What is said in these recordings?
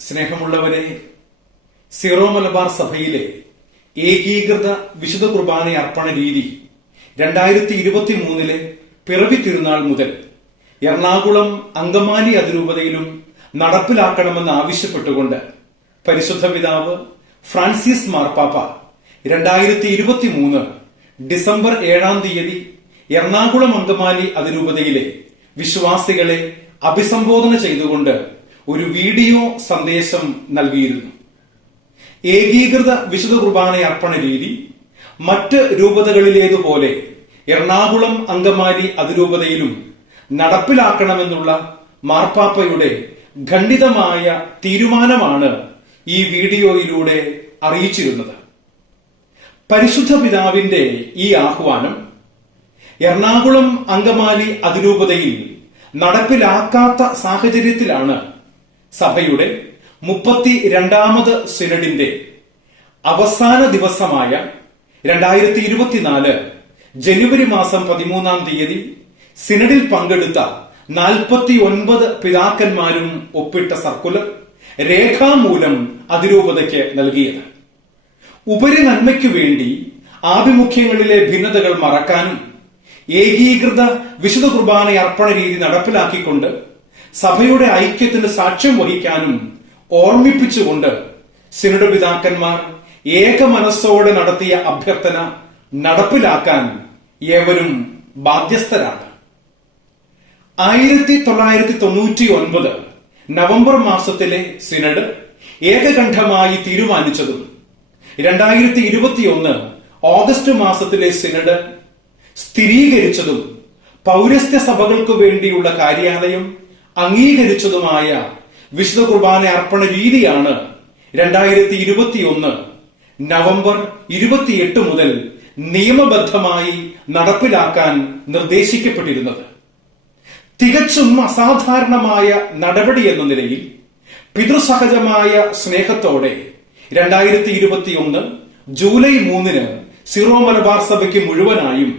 സ്നേഹമുള്ളവരെ സിറോ മലബാർ സഭയിലെ ഏകീകൃത വിശുദ്ധ കുർബാന അർപ്പണ രീതി രണ്ടായിരത്തി ഇരുപത്തി മൂന്നിലെ പിറവി തിരുനാൾ മുതൽ എറണാകുളം അങ്കമാലി അതിരൂപതയിലും നടപ്പിലാക്കണമെന്ന് ആവശ്യപ്പെട്ടുകൊണ്ട് പരിശുദ്ധ പിതാവ് ഫ്രാൻസിസ് മാർപ്പാപ്പ രണ്ടായിരത്തി ഇരുപത്തി മൂന്ന് ഡിസംബർ ഏഴാം തീയതി എറണാകുളം അങ്കമാലി അതിരൂപതയിലെ വിശ്വാസികളെ അഭിസംബോധന ചെയ്തുകൊണ്ട് ഒരു വീഡിയോ സന്ദേശം നൽകിയിരുന്നു. ഏകീകൃത വിശുദ്ധ കുർബാന അർപ്പണ രീതി മറ്റ് രൂപതകളിലേതുപോലെ എറണാകുളം അങ്കമാലി അതിരൂപതയിലും നടപ്പിലാക്കണമെന്നുള്ള മാർപ്പാപ്പയുടെ ഖണ്ഡിതമായ തീരുമാനമാണ് ഈ വീഡിയോയിലൂടെ അറിയിച്ചിരുന്നത്. പരിശുദ്ധ പിതാവിന്റെ ഈ ആഹ്വാനം എറണാകുളം അങ്കമാലി അതിരൂപതയിൽ നടപ്പിലാക്കാത്ത സാഹചര്യത്തിലാണ് സഭയുടെ മുപ്പത്തി രണ്ടാമത് സിനഡിന്റെ അവസാന ദിവസമായ രണ്ടായിരത്തി ഇരുപത്തിനാല് ജനുവരി മാസം പതിമൂന്നാം തീയതി സിനഡിൽ പങ്കെടുത്ത നാൽപ്പത്തി ഒൻപത് പിതാക്കന്മാരും ഒപ്പിട്ട സർക്കുലർ രേഖാമൂലം അതിരൂപതയ്ക്ക് നൽകിയത്. ഉപരി നന്മയ്ക്കു വേണ്ടി ആഭിമുഖ്യങ്ങളിലെ ഭിന്നതകൾ മറക്കാനും ഏകീകൃത വിശുദ്ധ കുർബാന അർപ്പണ രീതി നടപ്പിലാക്കിക്കൊണ്ട് സഭയുടെ ഐക്യത്തിന് സാക്ഷ്യം വഹിക്കാനും ഓർമ്മിപ്പിച്ചുകൊണ്ട് സിനഡ് പിതാക്കന്മാർ ഏക മനസ്സോടെ നടത്തിയ അഭ്യർത്ഥന നടപ്പിലാക്കാൻ ഏവരും ബാധ്യസ്ഥരാണ്. ആയിരത്തി തൊള്ളായിരത്തി തൊണ്ണൂറ്റി ഒൻപത് നവംബർ മാസത്തിലെ സിനഡ് ഏകകണ്ഠമായി തീരുമാനിച്ചതും രണ്ടായിരത്തി ഇരുപത്തിയൊന്ന് ഓഗസ്റ്റ് മാസത്തിലെ സിനഡ് സ്ഥിരീകരിച്ചതും പൗരസ്ത്യ സഭകൾക്ക് വേണ്ടിയുള്ള കാര്യാലയം അംഗീകരിച്ചതുമായ വിശുദ്ധ കുർബാന അർപ്പണ രീതിയാണ് രണ്ടായിരത്തി ഇരുപത്തിയൊന്ന് നവംബർ ഇരുപത്തിയെട്ട് മുതൽ നിയമബദ്ധമായി നടപ്പിലാക്കാൻ നിർദ്ദേശിക്കപ്പെട്ടിരുന്നത്. തികച്ചും അസാധാരണമായ നടപടി എന്ന നിലയിൽ പിതൃസഹജമായ സ്നേഹത്തോടെ രണ്ടായിരത്തി ഇരുപത്തിയൊന്ന് ജൂലൈ മൂന്നിന് സിറോ മലബാർ സഭയ്ക്ക് മുഴുവനായും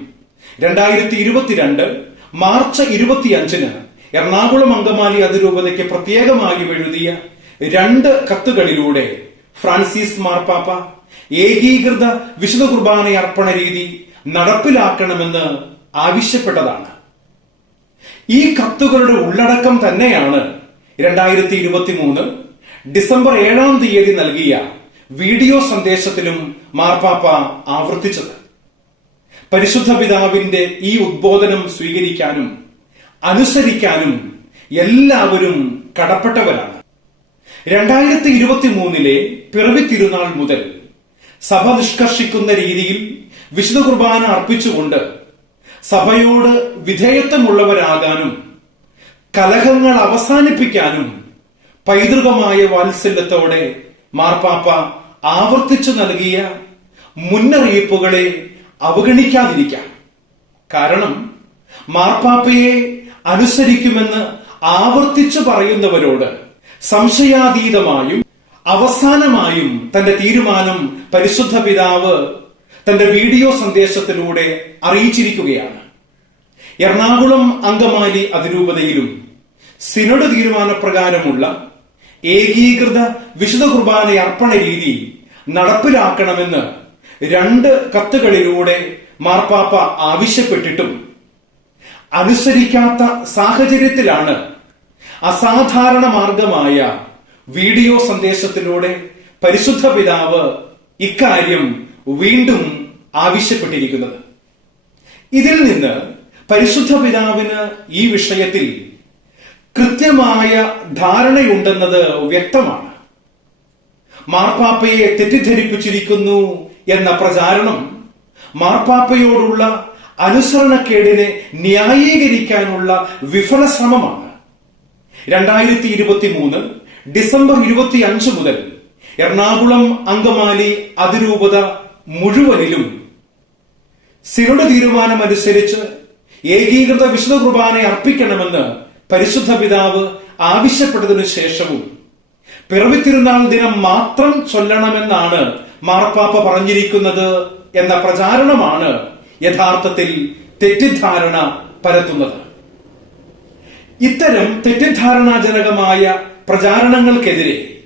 രണ്ടായിരത്തി ഇരുപത്തിരണ്ട് മാർച്ച് ഇരുപത്തിയഞ്ചിന് എറണാകുളം അങ്കമാലി അതിരൂപതയ്ക്ക് പ്രത്യേകമായി എഴുതിയ രണ്ട് കത്തുകളിലൂടെ ഫ്രാൻസിസ് മാർപ്പാപ്പ ഏകീകൃത വിശുദ്ധ കുർബാന അർപ്പണ രീതി നടപ്പിലാക്കണമെന്ന് ആവശ്യപ്പെട്ടതാണ്. ഈ കത്തുകളുടെ ഉള്ളടക്കം തന്നെയാണ് രണ്ടായിരത്തി ഇരുപത്തി മൂന്ന് ഡിസംബർ ഏഴാം തീയതി നൽകിയ വീഡിയോ സന്ദേശത്തിലും മാർപ്പാപ്പ ആവർത്തിച്ചത്. പരിശുദ്ധ പിതാവിന്റെ ഈ ഉദ്ബോധനം സ്വീകരിക്കാനും അനുസരിക്കാനും എല്ലാവരും കടപ്പെട്ടവരാണ്. രണ്ടായിരത്തി ഇരുപത്തി മൂന്നിലെ പിറവി തിരുനാൾ മുതൽ സഭ നിഷ്കർഷിക്കുന്ന രീതിയിൽ വിശുദ്ധ കുർബാന അർപ്പിച്ചുകൊണ്ട് സഭയോട് വിധേയത്വമുള്ളവരാകാനും കലഹങ്ങൾ അവസാനിപ്പിക്കാനും പൈതൃകമായ വാത്സല്യത്തോടെ മാർപ്പാപ്പ ആവർത്തിച്ചു നൽകിയ മുന്നറിയിപ്പുകളെ അവഗണിക്കാതിരിക്കാം. കാരണം മാർപ്പാപ്പയെ അനുസരിക്കുമെന്ന് ആവർത്തിച്ചു പറയുന്നവരോട് സംശയാതീതമായും അവസാനമായും തന്റെ തീരുമാനം പരിശുദ്ധ പിതാവ് തന്റെ വീഡിയോ സന്ദേശത്തിലൂടെ അറിയിച്ചിരിക്കുകയാണ്. എറണാകുളം അങ്കമാലി അതിരൂപതയിലും സിനഡ് തീരുമാനപ്രകാരമുള്ള ഏകീകൃത വിശുദ്ധ കുർബാന അർപ്പണ രീതി നടപ്പിലാക്കണമെന്ന് രണ്ട് കത്തുകളിലൂടെ മാർപ്പാപ്പ ആവശ്യപ്പെട്ടിട്ടും അനുസരിക്കാത്ത സാഹചര്യത്തിലാണ് അസാധാരണ മാർഗമായ വീഡിയോ സന്ദേശത്തിലൂടെ പരിശുദ്ധ പിതാവ് ഇക്കാര്യം വീണ്ടും ആവശ്യപ്പെട്ടിരിക്കുന്നത്. ഇതിൽ നിന്ന് പരിശുദ്ധ പിതാവിന് ഈ വിഷയത്തിൽ കൃത്യമായ ധാരണയുണ്ടെന്നത് വ്യക്തമാണ്. മാർപ്പാപ്പയെ തെറ്റിദ്ധരിപ്പിച്ചിരിക്കുന്നു എന്ന പ്രചാരണം മാർപ്പാപ്പയോടുള്ള അനുസരണക്കേടിനെ ന്യായീകരിക്കാനുള്ള വിഫല ശ്രമമാണ് രണ്ടായിരത്തി ഇരുപത്തി മൂന്ന് ഡിസംബർ ഇരുപത്തി അഞ്ച് മുതൽ എറണാകുളം അങ്കമാലി അതിരൂപത മുഴുവനിലും സിനഡ് തീരുമാനമനുസരിച്ച് ഏകീകൃത വിശുദ്ധ കുർബാന അർപ്പിക്കണമെന്ന് പരിശുദ്ധ പിതാവ് ആവശ്യപ്പെട്ടതിനു ശേഷവും പിറവിത്തിരുന്നാൾ ദിനം മാത്രം ചൊല്ലണമെന്നാണ് മാർപ്പാപ്പ പറഞ്ഞിരിക്കുന്നത് എന്ന പ്രചാരണമാണ് യഥാർത്ഥത്തിൽ തെറ്റിദ്ധാരണ പരത്തുന്നത് ഇത്തരം തെറ്റിദ്ധാരണാജനകമായ പ്രചാരണങ്ങൾക്കെതിരെ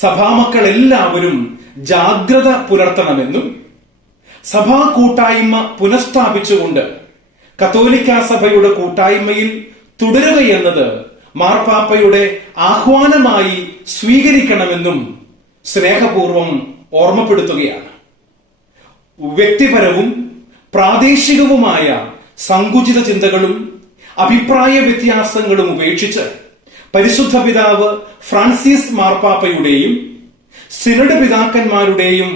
സഭാമക്കൾ എല്ലാവരും ജാഗ്രത പുലർത്തണമെന്നും സഭാ കൂട്ടായ്മ പുനഃസ്ഥാപിച്ചുകൊണ്ട് കത്തോലിക്ക സഭയുടെ കൂട്ടായ്മയിൽ തുടരുകയെന്നത് മാർപ്പാപ്പയുടെ ആഹ്വാനമായി സ്വീകരിക്കണമെന്നും സ്നേഹപൂർവം ഓർമ്മപ്പെടുത്തുകയാണ്. വ്യക്തിപരവും പ്രാദേശികവുമായ സങ്കുചിത ചിന്തകളും അഭിപ്രായ വ്യത്യാസങ്ങളും ഉപേക്ഷിച്ച് പരിശുദ്ധ പിതാവ് ഫ്രാൻസിസ് മാർപ്പാപ്പയുടെയും സിനഡ് പിതാക്കന്മാരുടെയും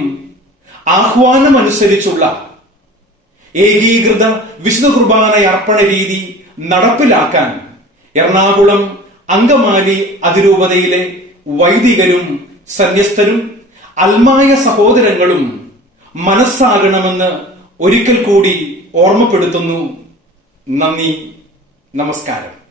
ആഹ്വാനമനുസരിച്ചുള്ള ഏകീകൃത വിശുദ്ധ കുർബാന അർപ്പണ രീതി നടപ്പിലാക്കാൻ എറണാകുളം അങ്കമാലി അതിരൂപതയിലെ വൈദികരും സന്യസ്തരും അൽമായ സഹോദരങ്ങളും മനസ്സാകണമെന്ന് ഒരിക്കൽ കൂടി ഓർമ്മപ്പെടുത്തുന്നു. നന്ദി. നമസ്കാരം.